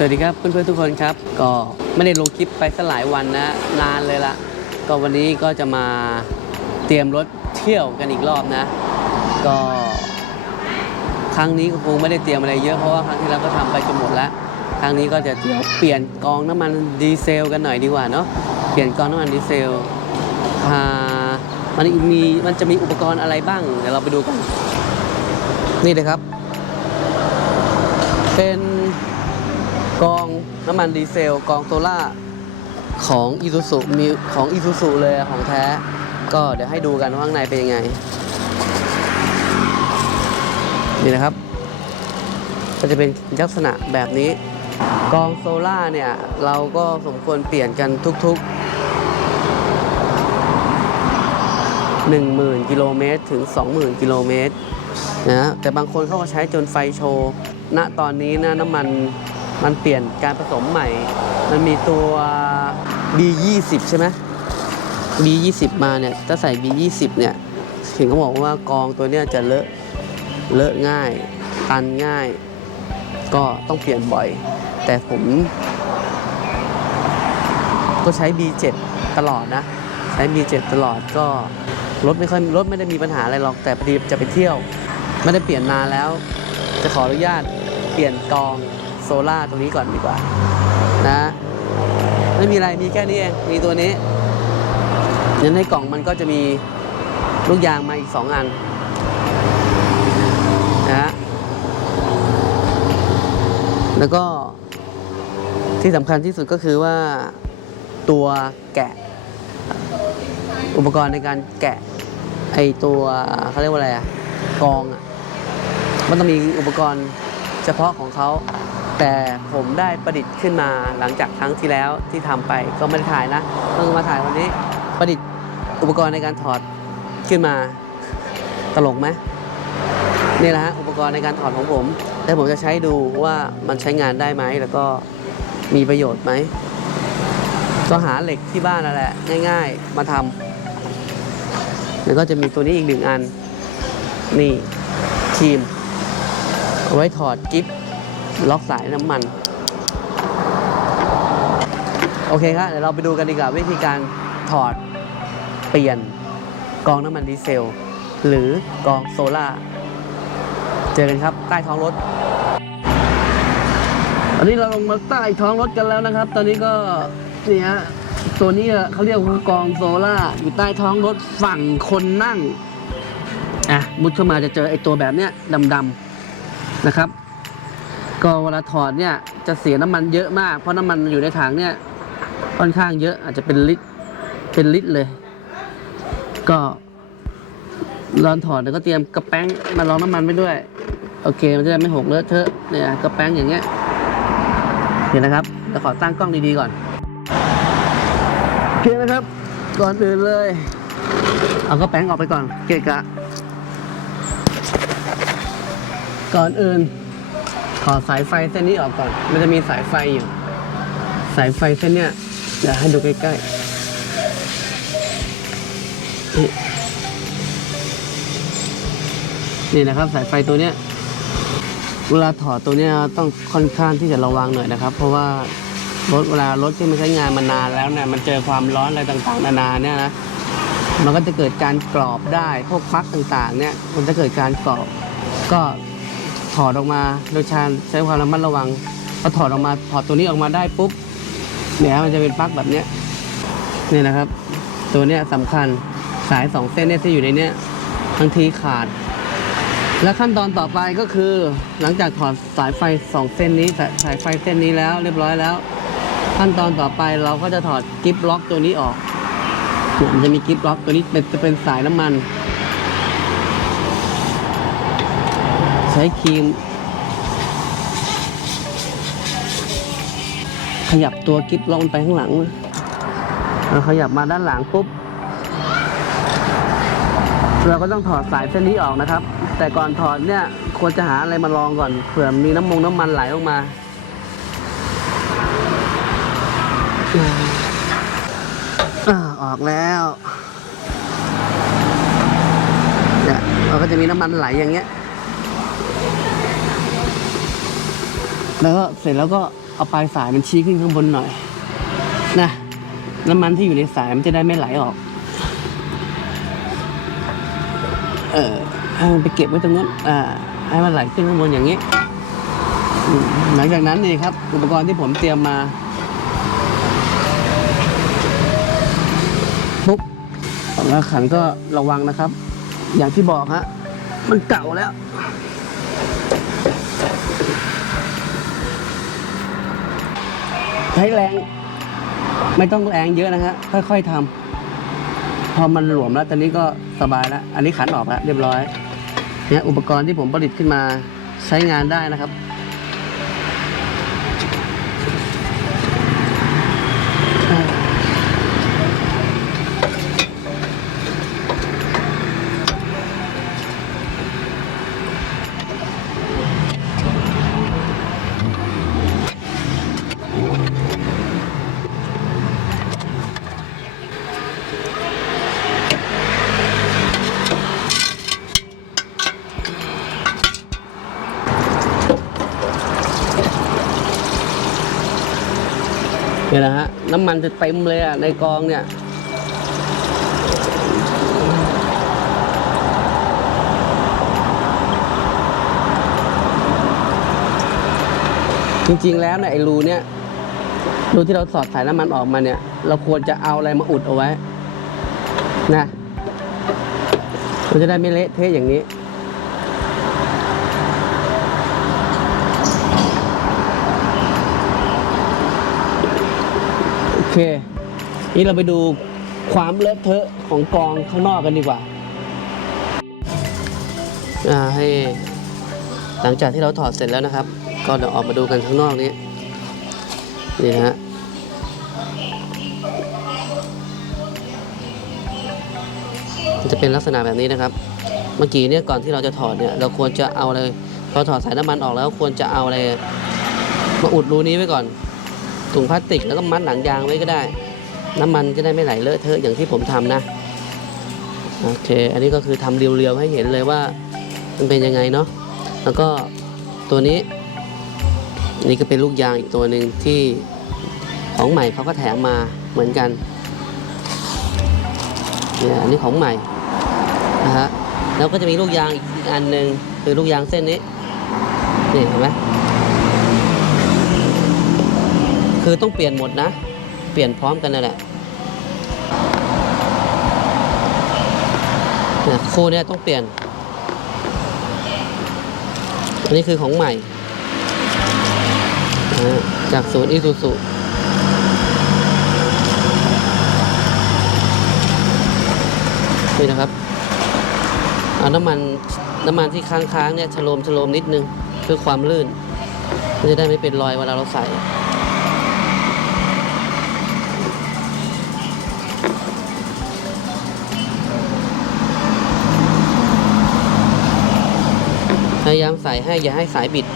สวัสดีครับเพื่อนๆทุกคนครับ ก็ไม่ได้ลงคลิปไปสัหลายวันนะนานเลยละก็วันนี้ก็จะมาเตรียมรถเที่ยวกันอีกรอบนะ ก็ครั้งนี้ก็คงไม่ได้เตรียมอะไรเยอะเพราะว่าครั้งที่แล้วก็ทำไปจนหมดแล้วครั้งนี้ก็จะเปลี่ยนกองน้ำมันดีเซลกันหน่อยดีกว่าเนาะเปลี่ยนกองน้ำมันดีเซลอ่ามันมีมันจะมีอุปกรณ์อะไรบ้างเดี๋ยวเราไปดูกันนี่เลยครับ เป็น กองน้ำมันดีเซล กองโซล่าของอีซูซุมีของอีซูซุเลยของแท้ ก็เดี๋ยวให้ดูกันว่าข้างในเป็นยังไง นี่นะครับ ก็จะเป็นลักษณะแบบนี้ กองโซล่าเนี่ย เราก็สมควรเปลี่ยนกันทุกๆ10,000กิโลเมตรถึง 20,000กิโลเมตรนะแต่บางคนเขาก็ใช้จนไฟโชว์ณตอนนี้นะน้ำมัน มันเปลี่ยนการผสมใหม่ มันมีตัว B20 ใช่ไหม B20 มาเนี่ย ถ้าใส่ B20 เนี่ยเห็นเขาบอกว่ากองตัวเนี้ยจะเลอะ เลอะง่าย ตันง่าย ก็ต้องเปลี่ยนบ่อย แต่ผม ก็ใช้ B7 ตลอดนะ ใช้ B7 ตลอดก็รถไม่ค่อยรถไม่ได้มีปัญหาอะไรหรอก แต่พอดีจะไปเที่ยว ไม่ได้เปลี่ยนนานแล้ว จะขออนุญาตเปลี่ยนกอง โซล่าตรงนี้ก่อนดีกว่านะไม่มีอะไรมีแค่นี้เองมีตัวนี้งั้นในกล่องมันก็จะมีลูกยางมาอีก 2 อันนะฮะแล้วก็ที่สำคัญที่สุดก็คือว่าตัวแกะ อุปกรณ์ในการแกะไอตัวเขาเรียกว่าอะไรอะกองอะมันต้องมีอุปกรณ์เฉพาะของเขา แต่ผมได้ประดิษฐ์ขึ้นมาหลังจากครั้งที่แล้วที่ทำไปก็ไม่ได้ถ่ายนะเพิ่งมาถ่ายวันนี้ประดิษฐ์อุปกรณ์ในการถอดขึ้นมาตลกไหมนี่แหละฮะอุปกรณ์ในการถอดของผมแต่ผมจะใช้ดูว่ามันใช้งานได้ไหมแล้วก็มีประโยชน์ไหมก็หาเหล็กที่บ้านนั่นแหละง่าย ๆ มาทำแล้วก็จะมีตัวนี้อีกหนึ่งอัน นี่ครีมเอาไว้ถอดกิฟ ล็อกสายน้ำมัน โอเคครับเดี๋ยวเราไปดูกันดีกว่าวิธีการถอดเปลี่ยนกองน้ำมันดีเซล หรือกองโซล่าเจอกันครับใต้ท้องรถตอนนี้เราลงมาใต้ท้องรถกันแล้วนะครับ ตอนนี้ก็นี่ฮะตัวนี้เขาเรียกว่ากองโซล่าอยู่ใต้ท้องรถฝั่งคนนั่งอะมุดเข้ามาจะเจอไอ้ตัวแบบเนี้ยดำๆนะครับ ก็เวลาถอดเนี่ยจะเสียน้ำมันเยอะมาก เพราะน้ำมันอยู่ในถังเนี่ยค่อนข้างเยอะอาจจะเป็นลิตรเป็นลิตรเลย ก็รอนถอดแล้วก็เตรียมกระแป้งมารองน้ำมันไปด้วย โอเคมันจะได้ไม่หกเลอะเทอะเนี่ยกระแป้งอย่างเงี้ยเห็นนะครับเดี๋ยวขอตั้งกล้องดีๆก่อนโอเคนะครับก่อนอื่นเลย เอากระแป้งออกไปก่อน เกะกะก่อนอื่น อสายไฟเส้นนี้ออกก่อน มันจะมีสายไฟอยู่ สายไฟเส้นเนี้ยเดี๋ยวให้ดูใกล้ๆ นี่นะครับสายไฟตัวเนี้ย เวลาถอดตัวเนี้ยต้องค่อนข้างที่จะระวังหน่อยนะครับ เพราะว่ารถเวลารถที่มันใช้งานมานานแล้วเนี่ยมันเจอความร้อนอะไรต่างๆ นานาเนี่ยนะมันก็จะเกิดการกรอบได้พวกปลั๊กต่างๆ เนี่ย มันจะเกิดการกรอบ ก็ ถอดออกมาโดยชาญใช้ความระมัดระวังพอถอดออกมาถอดตัวนี้ออกมาได้ปุ๊บเนี่ยมันจะเป็นปลั๊กแบบเนี้ยนี่นะครับ ตัวเนี้ยสำคัญสายสองเส้นเนี่ยที่อยู่ในเนี้ยบางทีขาด และขั้นตอนต่อไปก็คือ หลังจากถอดสายไฟสองเส้นนี้สายสายไฟเส้นนี้แล้ว เรียบร้อยแล้ว ขั้นตอนต่อไปเราก็จะถอดกิฟล็อกตัวนี้ออกมันจะมีกิฟล็อกตัวนี้เป็นจะเป็นสายน้ำมัน ช้ครีม ขยับตัวกิฟล็อกมันไปข้างหลังเราขยับมาด้านหลังปุ๊บ เราก็ต้องถอดสายเส้นนี้ออกนะครับ แต่ก่อนถอดเนี่ยควรจะหาอะไรมาลองก่อนเผื่อมีน้ำมงน้ำมันไหลออกมาออกแล้วเนี่ยเราก็จะมีน้ำมันไหลอย่างเงี้ย แล้วก็เสร็จแล้วก็เอาปลายสายมันชี้ขึ้นข้างบนหน่อยนะน้ำมันที่อยู่ในสายมันจะได้ไม่ไหลออก เออให้มันไปเก็บไว้ตรงนู้นอ่าให้มันไหลขึ้นข้างบนอย่างนี้ หลังจากนั้นนี่ครับ อุปกรณ์ที่ผมเตรียมมาปุ๊บแล้วขันก็ระวังนะครับ อย่างที่บอกฮะมันเก่าแล้ว ช้แรง ไม่ต้องแรงเยอะนะฮะค่อย ๆทำพอมันหลวมแล้วตอนนี้ก็สบายแล้ว อันนี้ขันออกแล้วเรียบร้อยเนี่ยอุปกรณ์ที่ผมผลิตขึ้นมาใช้งานได้นะครับ นี่ยนะฮะ น้ำมันจะเต็มเลยอะในกองเนี่ย จริงๆแล้วเนี่ยไอ้รูเนี่ยรูที่เราสอดสายน้ำมันออกมาเนี่ย เราควรจะเอาอะไรมาอุดเอาไว้ นะ มันจะได้ไม่เละเทะอย่างนี้ เค นี่เราไปดูความเลอะเทอะของกองข้างนอกกันดีกว่า อ่าให้หลังจากที่เราถอดเสร็จแล้วนะครับ ก็เดี๋ยวออกมาดูกันข้างนอกนี้ นี่นะฮะจะเป็นลักษณะแบบนี้นะครับ เมื่อกี้เนี่ยก่อนที่เราจะถอดเนี่ย เราควรจะเอาอะไรพอถอดสายน้ำมันออกแล้วควรจะเอาอะไรมาอุดรูนี้ไว้ก่อน ถุงพลาสติกแล้วก็มัดหนังยางไว้ก็ได้ น้ำมันจะได้ไม่ไหลเลอะเทอะอย่างที่ผมทำนะ โอเค อันนี้ก็คือทำเรียวๆให้เห็นเลยว่ามันเป็นยังไงเนาะ แล้วก็ตัวนี้ นี่ก็เป็นลูกยางอีกตัวหนึ่งที่ของใหม่เขาก็แถมมาเหมือนกันเนี่ยอันนี้ของใหม่นะฮะแล้วก็จะมีลูกยางอีกอันหนึ่งคือลูกยางเส้นนี้นี่เห็นไหม คือต้องเปลี่ยนหมดนะ เปลี่ยนพร้อมกันนั่นแหละเนี่ยคู่เนี้ยต้องเปลี่ยน อันนี้คือของใหม่ จากศูนย์อีซูซูนี่นะครับเอาน้ำมันน้ำมันที่ค้างๆเนี่ยชโลมชโลมนิดนึงเพื่อความลื่นมันจะได้ไม่เป็นรอยเวลาเราใส่ พยายามใส่ให้อย่าให้สายบิด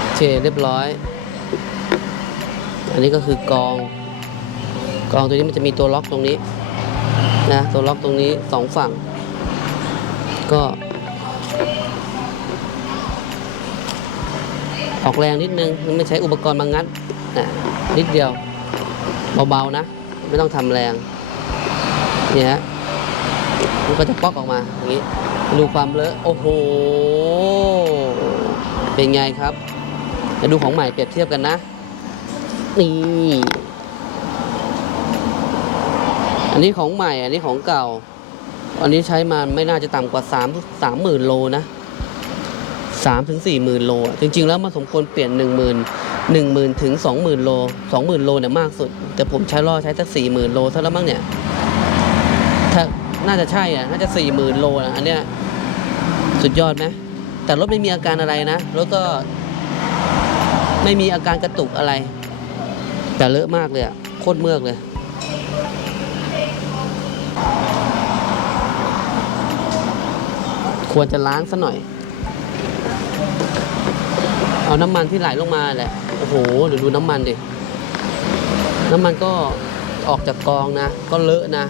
โอเคเรียบร้อย อันนี้ก็คือกอง กองตัวนี้มันจะมีตัวล็อกตรงนี้นะตัวล็อกตรงนี้สองฝั่ง ก็ ออกแรงนิดนึงมันไม่ใช้อุปกรณ์มางัดนะนิดเดียว เบาๆนะ ไม่ต้องทำแรง เนี่ยฮะ มันก็จะป๊อกออกมาอย่างนี้ดูความเลอะโอ้โห เป็นไงครับจะดูของใหม่เปรียบเทียบกันนะ นี่ อันนี้ของใหม่ อันนี้ของเก่า อันนี้ใช้มาไม่น่าจะต่ำกว่าสามสามหมื่นโลนะสามถึงสี่หมื่นโล จริง ๆ แล้วมันสมควรเปลี่ยนหนึ่งหมื่นหนึ่งหมื่นถึงสองหมื่นโลสองหมื่นโลเนี่ยมากสุด แต่ผมใช้ล่อใช้สักสี่หมื่นโลเท่าแล้วมั้งเนี่ย น่าจะใช่อะน่าจะสี่หมื่นโลนะอันเนี้ยสุดยอดไหมแต่รถไม่มีอาการอะไรนะรถก็ไม่มีอาการกระตุกอะไร แต่เลอะมากเลยอะโคตรเมือกเลยควรจะล้างซะหน่อย เอาน้ำมันที่ไหลลงมาแหละ โอ้โหเดี๋ยวดูน้ำมันดิ น้ำมันก็ออกจากกองนะ ก็เลอะนะ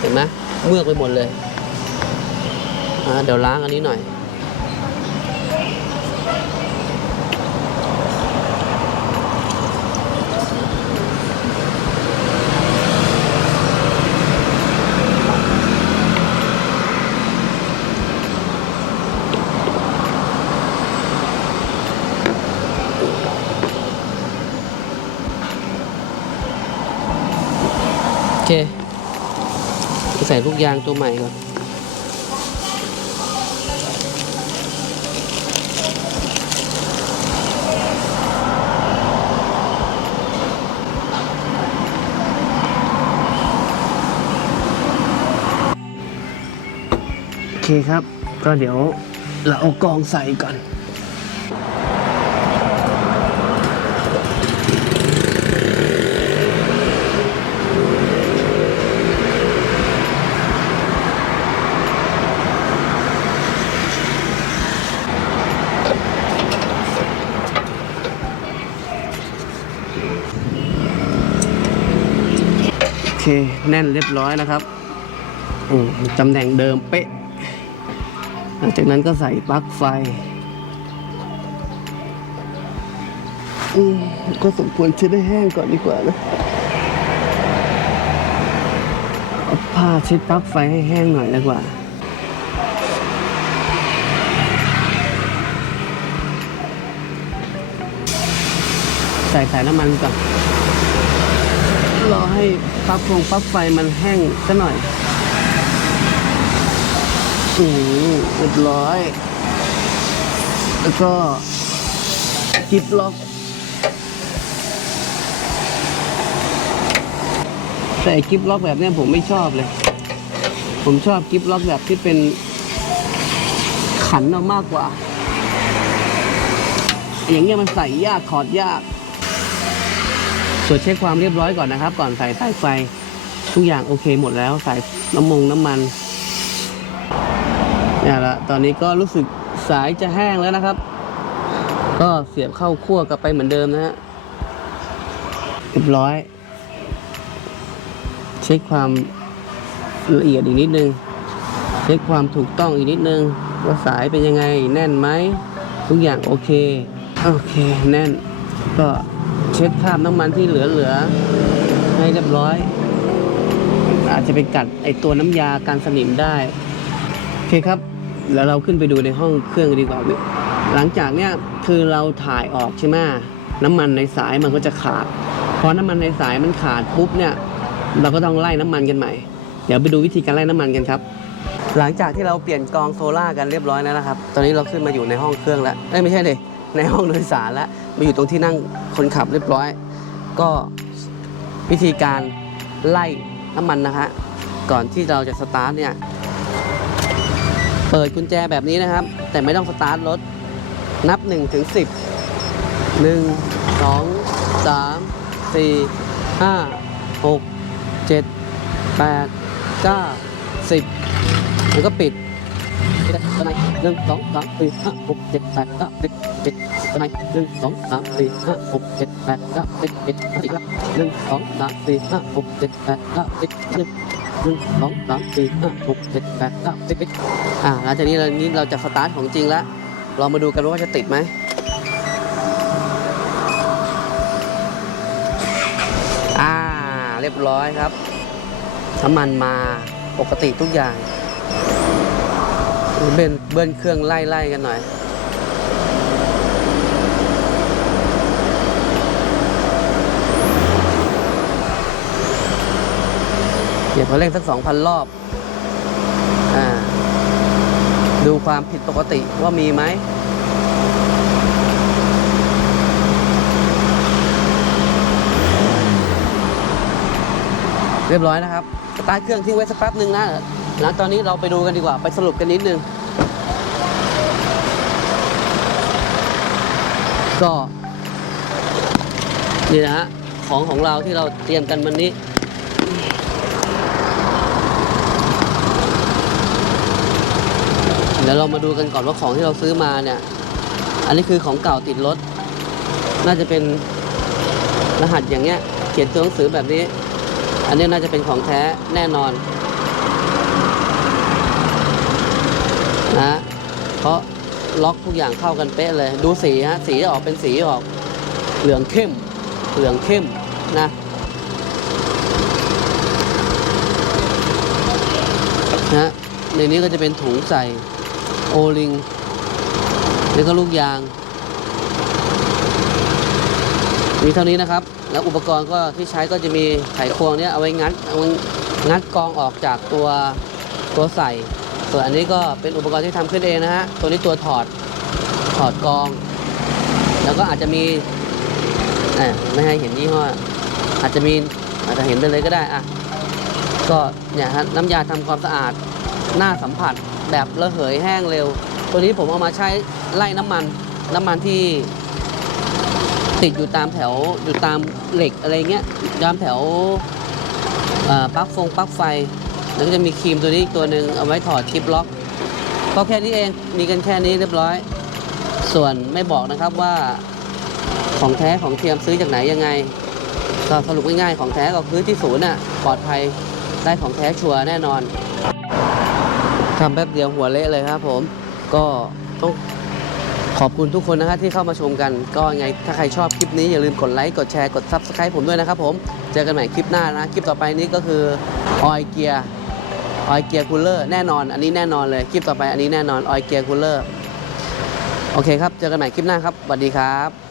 เห็นไหม เมือกไปหมดเลยเดี๋ยวล้างอันนี้หน่อย โอเค ใส่ลูกยางตัวใหม่ก่อนโอเคครับ ก็เดี๋ยวเราเอากองใส่ก่อน เคแน่นเรียบร้อยนะครับตำแหน่งเดิมเป๊ะ หลังจากนั้นก็ใส่ปลั๊กไฟก็สมควรเช็ดให้แห้งก่อนดีกว่านะเอาผ้าเช็ดปลั๊กไฟให้แห้งหน่อยดีกว่าใส่สายน้ำมันก่อน รอให้ปลั๊กฟงปลั๊กไฟมันแห้งซะหน่อยอืมเรียบร้อย แล้วก็กิบล็อก แต่กิบล็อกแบบนี้ผมไม่ชอบเลย ผมชอบกิบล็อกแบบที่เป็นขันเอามากกว่า อย่างเงี้ยมันใส่ยากถอดยาก ตรวจเช็คความเรียบร้อยก่อนนะครับ ก่อนใส่สายไฟ ทุกอย่างโอเคหมดแล้วใส่น้ำมงน้ำมันนี่ละตอนนี้ก็รู้สึกสายจะแห้งแล้วนะครับ ก็เสียบเข้าขั้วกลับไปเหมือนเดิมนะฮะเรียบร้อย เช็คความละเอียดอีกนิดนึง เช็คความถูกต้องอีกนิดนึง ว่าสายเป็นยังไงแน่นไหม ทุกอย่างโอเค โอเค แน่นก็ เช็คคราบน้ำมันที่เหลือๆให้เรียบร้อย อาจจะไปกัดไอตัวน้ำยาการสนิมได้ โอเคครับ แล้วเราขึ้นไปดูในห้องเครื่องดีกว่า หลังจากเนี้ยคือเราถ่ายออกใช่ไหมน้ำมันในสายมันก็จะขาด พอน้ำมันในสายมันขาดปุ๊บเนี่ย เราก็ต้องไล่น้ำมันกันใหม่ เดี๋ยวไปดูวิธีการไล่น้ำมันกันครับหลังจากที่เราเปลี่ยนกองโซล่ากันเรียบร้อยแล้วนะครับ ตอนนี้เราขึ้นมาอยู่ในห้องเครื่องแล้ว เอ้ยไม่ใช่เลยในห้องโดยสารแล้ว มาอยู่ตรงที่นั่งคนขับเรียบร้อย ก็วิธีการไล่น้ำมันนะฮะก่อนที่เราจะสตาร์ทเนี่ยเปิดกุญแจแบบนี้นะครับ แต่ไม่ต้องสตาร์ทรถนับ1ถึง10 1 2 3 4 5 6 7 8 9 10แล้วก็ปิด ตัวไหนหนึ่งสองสามสี่ห้าหกเจ็ดแปดเก้าสิบปิดตัวไหนหนึ่งสองสามสี่ห้าหกเจ็ดแปดเก้าสิบปิดสิบหนึ่งสองสามสี่ห้าหกเจ็ดแปดเก้าสิบสิบหนึ่งสองสามสี่ห้าหกเจ็ดแปดเก้าสิบปิดอ่าหลังจากนี้เรานี้เราจะสตาร์ทของจริงแล้วเรามาดูกันว่าจะติดไหมอ่าเรียบร้อยครับน้ำมันมาปกติทุกอย่าง เบิ้ลเบิ้ลเครื่องไล่ไล่กันหน่อย เดี๋ยวพอเร่งสักสองพันรอบ อ่า ดูความผิดปกติว่ามีไหมเรียบร้อยนะครับสตาร์ทเครื่องทิ้งไว้สักแป๊บหนึ่งนะ หลังตอนนี้เราไปดูกันดีกว่าไปสรุปกันนิดนึง ก็นี่นะฮะของของเราที่เราเตรียมกันวันนี้ เดี๋ยวเรามาดูกันก่อนว่าของที่เราซื้อมาเนี่ย อันนี้คือของเก่าติดรถ น่าจะเป็นรหัสอย่างเงี้ย เขียนตัวหนังสือแบบนี้ อันนี้น่าจะเป็นของแท้แน่นอน นะเพราะล็อกทุกอย่างเข้ากันเป๊ะเลย ดูสีฮะ สีออกเป็นสีออก เหลืองเข้ม เหลืองเข้มนะนะในนี้ก็จะเป็นถุงใส่โอลิงแล้วก็ลูกยาง มีเท่านี้นะครับ แล้วอุปกรณ์ก็ที่ใช้ก็จะมีไขควงเนี้ยเอาไว้งัดเอาไว้งัดกองออกจากตัวตัวใส่ ส่วนอันนี้ก็เป็นอุปกรณ์ที่ทำขึ้นเองนะฮะ ตัวนี้ตัวถอด ถอดกอง แล้วก็อาจจะมีไม่ให้เห็นยี่ห้อ อาจจะมีอาจจะเห็นไปเลยก็ได้อะก็เนี่ยฮะน้ำยาทำความสะอาด หน้าสัมผัสแบบระเหยแห้งเร็ว ตัวนี้ผมเอามาใช้ไล่น้ำมัน น้ำมันที่ติดอยู่ตามแถวอยู่ตามเหล็กอะไรเงี้ยตามแถวปลั๊กฟงปลั๊กไฟ แล้วก็จะมีครีมตัวนี้อีกตัวหนึ่งเอาไว้ถอดคลิปล็อก ก็แค่นี้เอง มีกันแค่นี้เรียบร้อย ส่วนไม่บอกนะครับว่าของแท้ของเทียมซื้อจากไหนยังไง ก็สรุปง่ายๆของแท้ก็คือที่ศูนย์น่ะปลอดภัยได้ของแท้ชัวร์แน่นอนทำแป๊บเดียวหัวเละเลยครับผม ก็ต้องขอบคุณทุกคนนะครับที่เข้ามาชมกัน ก็ยังไงถ้าใครชอบคลิปนี้อย่าลืมกดไลค์ กดแชร์ กด Subscribe ผมด้วยนะครับผม เจอกันใหม่คลิปหน้านะ คลิปต่อไปนี้ก็คือออยเกียร์ ออยเกียร์คูลเลอร์แน่นอน อันนี้แน่นอนเลย คลิปต่อไปอันนี้แน่นอนออยเกียร์คูลเลอร์โอเคครับ เจอกันใหม่คลิปหน้าครับสวัสดีครับ